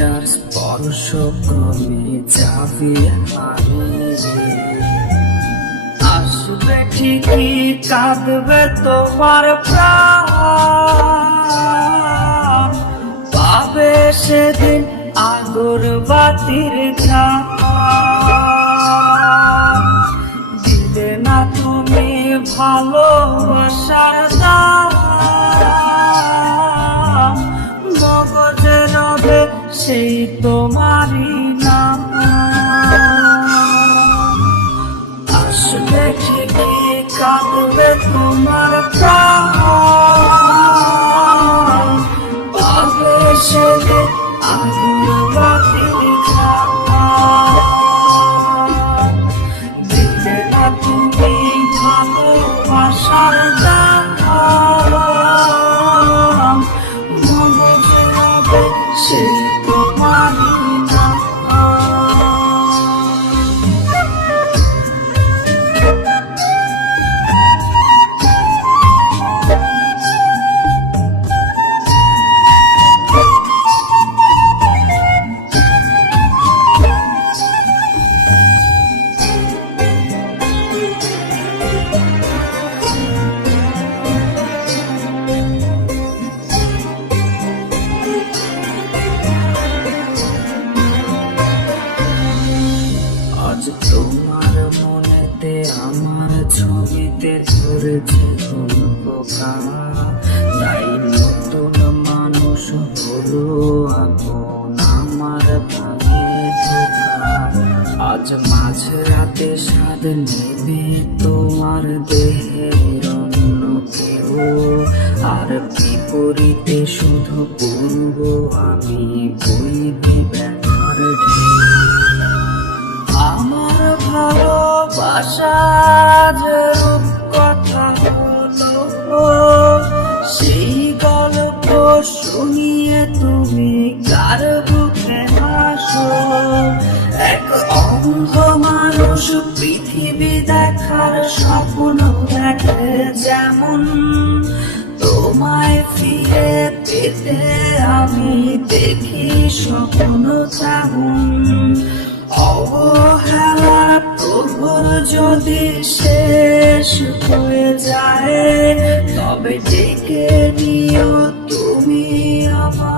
হৃদয়ের স্পর্শ ক্রমে যাবে হারিয়ে। আসবে ঠিকই কাঁদবে তোমার প্রাণ, পাবে সেদিন আগরবাতির ঘ্রাণ। দিলে না তুমি ভালোবাসার দাম, মগজে রবে সেই তোমারই নাম। আসবে ঠিকই কাঁদবে তোমার প্রাণ, পাবে সেদিন আগরবাতির ঘ্রাণ। দিলে না তুমি ভালোবাসার দাম, মগজে রবে সেই তোমারই নাম। আজ তোমার মনেতে আমার ছবিতে ধরেছে কোন পোকা, তাই নতুন মানুষ হলো আপন আমার ভাঙে ধোকা। আজ মাঝরাতে স্বাদ নেবে তোমার দেহের অন্য কেউ, আর বিপরীতে শুধু পূর্ব আমি বইবে ব্যথার ঢেউ। আমার ভালোবাসা যে রূপকথা হলো, সেই গল্প শুনিয়ে তুমি কার বুকে হাসো। এক অন্ধ মানুষ পৃথিবী দেখার স্বপ্ন দেখে যেমন, তোমায় ফিরে পেতে আমি দেখি স্বপ্ন তেমন। অবহেলা প্রভুর যদি শেষ হয়ে যায়, তবে ডেকে নিও তুমি আমার।